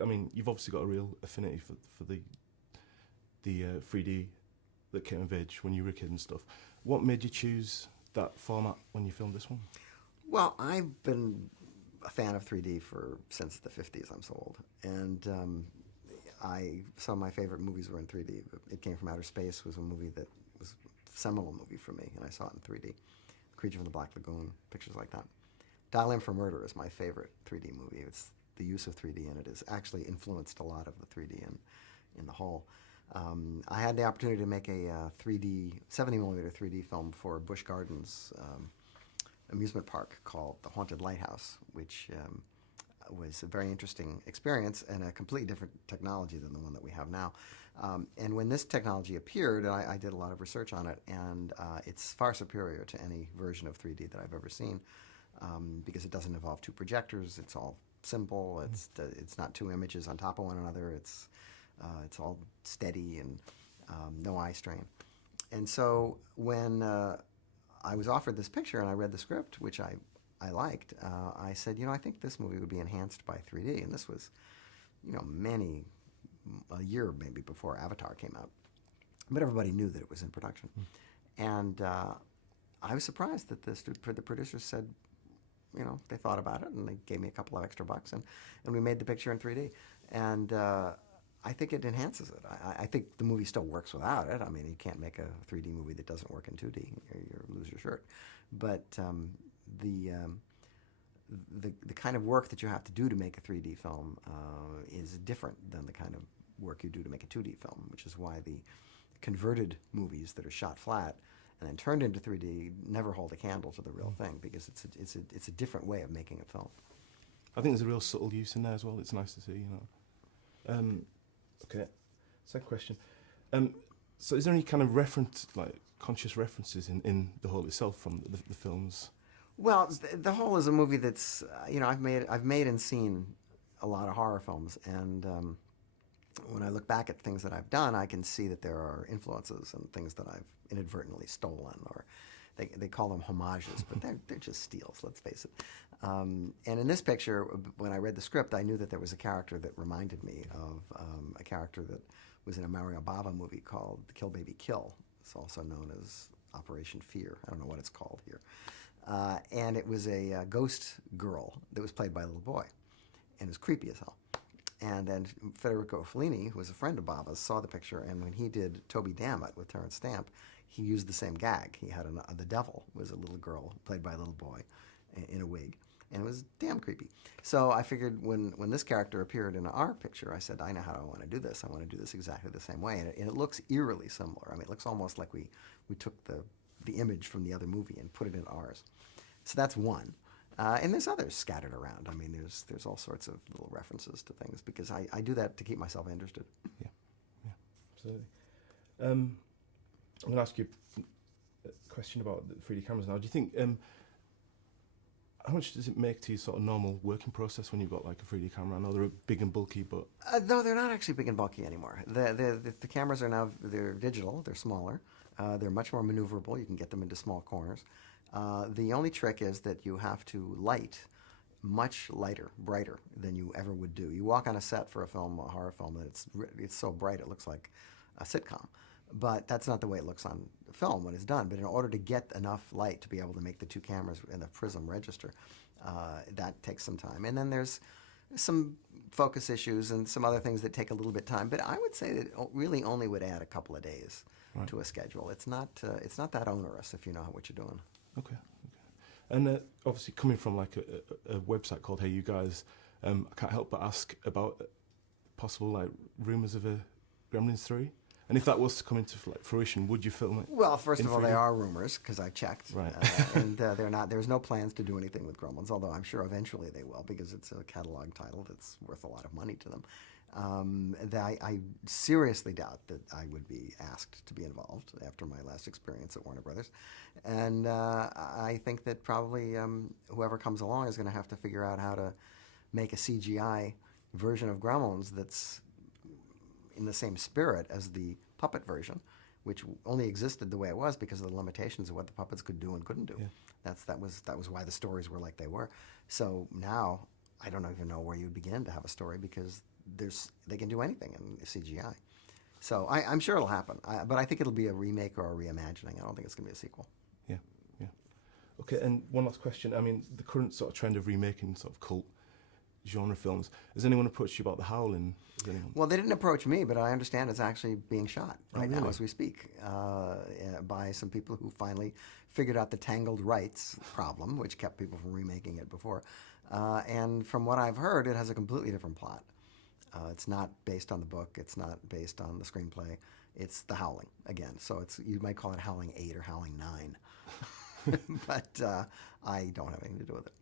I mean, you've obviously got a real affinity for the 3D that came of age when you were a kid and stuff. What made you choose that format when you filmed this one? Well, I've been a fan of 3D since the 50s. I'm so old, and some of my favorite movies were in 3D. It Came from Outer Space was a movie that was a seminal movie for me, and I saw it in 3D. Creature from the Black Lagoon, pictures like that. Dial M for Murder is my favorite 3D movie. It's the use of 3D in it has actually influenced a lot of the 3D in the whole. I had the opportunity to make a 70mm 3D film for Busch Gardens amusement park called the Haunted Lighthouse, which was a very interesting experience and a completely different technology than the one that we have now. And when this technology appeared, I did a lot of research on it, and it's far superior to any version of 3D that I've ever seen, because it doesn't involve two projectors. It's all simple. It's not two images on top of one another. It's all steady and no eye strain. And so when I was offered this picture and I read the script, which I liked, I said, I think this movie would be enhanced by 3D. And this was, a year maybe before Avatar came out. But everybody knew that it was in production. And I was surprised that the producers said, they thought about it and they gave me a couple of extra bucks, and we made the picture in 3D. And I think it enhances it. I think the movie still works without it. I mean, you can't make a 3D movie that doesn't work in 2D. You lose your shirt. But the kind of work that you have to do to make a 3D film is different than the kind of work you do to make a 2D film, which is why the converted movies that are shot flat and then turned into 3D never hold a candle to the real thing, because it's a different way of making a film. I think there's a real subtle use in there as well. It's nice to see, Okay, second question. So is there any kind of conscious references in the whole itself from the films? Well, the whole is a movie that's, I've made and seen a lot of horror films, and when I look back at things that I've done, I can see that there are influences and things that I've inadvertently stolen, or they call them homages, but they're just steals, let's face it. And in this picture, when I read the script, I knew that there was a character that reminded me of a character that was in a Mario Bava movie called Kill Baby Kill. It's also known as Operation Fear. I don't know what it's called here. And it was a ghost girl that was played by a little boy, and it was creepy as hell. And then Federico Fellini, who was a friend of Bava's, saw the picture, and when he did Toby Dammit with Terrence Stamp, he used the same gag. He had the devil was a little girl played by a little boy in a wig, and it was damn creepy. So I figured when this character appeared in our picture, I said, I know how I want to do this. I want to do this exactly the same way, and it looks eerily similar. I mean, it looks almost like we took the image from the other movie and put it in ours. So that's one. And there's others scattered around. I mean, there's all sorts of little references to things, because I do that to keep myself interested. Yeah, absolutely. I'm going to ask you a question about the 3D cameras now. Do you think, how much does it make to your sort of normal working process when you've got like a 3D camera? I know they're big and bulky, but... No, they're not actually big and bulky anymore. The cameras are now, they're digital, they're smaller, they're much more maneuverable. You can get them into small corners. The only trick is that you have to light much lighter, brighter than you ever would do. You walk on a set for a horror film, and it's so bright it looks like a sitcom. But that's not the way it looks on film when it's done. But in order to get enough light to be able to make the two cameras in the prism register, that takes some time. And then there's some focus issues and some other things that take a little bit of time. But I would say that it really only would add a couple of days to a schedule. It's not that onerous if you know what you're doing. Okay. And obviously, coming from like a website called HeyUGuys, I can't help but ask about possible rumours of a Gremlins 3. And if that was to come into fruition, would you film it? Well, first of all, they are rumors, because I've checked. Right. And they're not. There's no plans to do anything with Gremlins, although I'm sure eventually they will, because it's a catalog title that's worth a lot of money to them. I seriously doubt that I would be asked to be involved after my last experience at Warner Brothers. And I think that probably whoever comes along is going to have to figure out how to make a CGI version of Gremlins that's in the same spirit as the puppet version, which only existed the way it was because of the limitations of what the puppets could do and couldn't do. Yeah. That was why the stories were like they were. So now I don't even know where you'd begin to have a story, because they can do anything in CGI. So I'm sure it'll happen, but I think it'll be a remake or a reimagining. I don't think it's going to be a sequel. Yeah, yeah. Okay, and one last question. I mean, the current sort of trend of remaking sort of cult genre films. Has anyone approached you about The Howling? Well, they didn't approach me, but I understand it's actually being shot right now really? as we speak by some people who finally figured out the tangled rights problem, which kept people from remaking it before. And from what I've heard, it has a completely different plot. It's not based on the book. It's not based on the screenplay. It's The Howling again. So you might call it Howling 8 or Howling 9. But I don't have anything to do with it.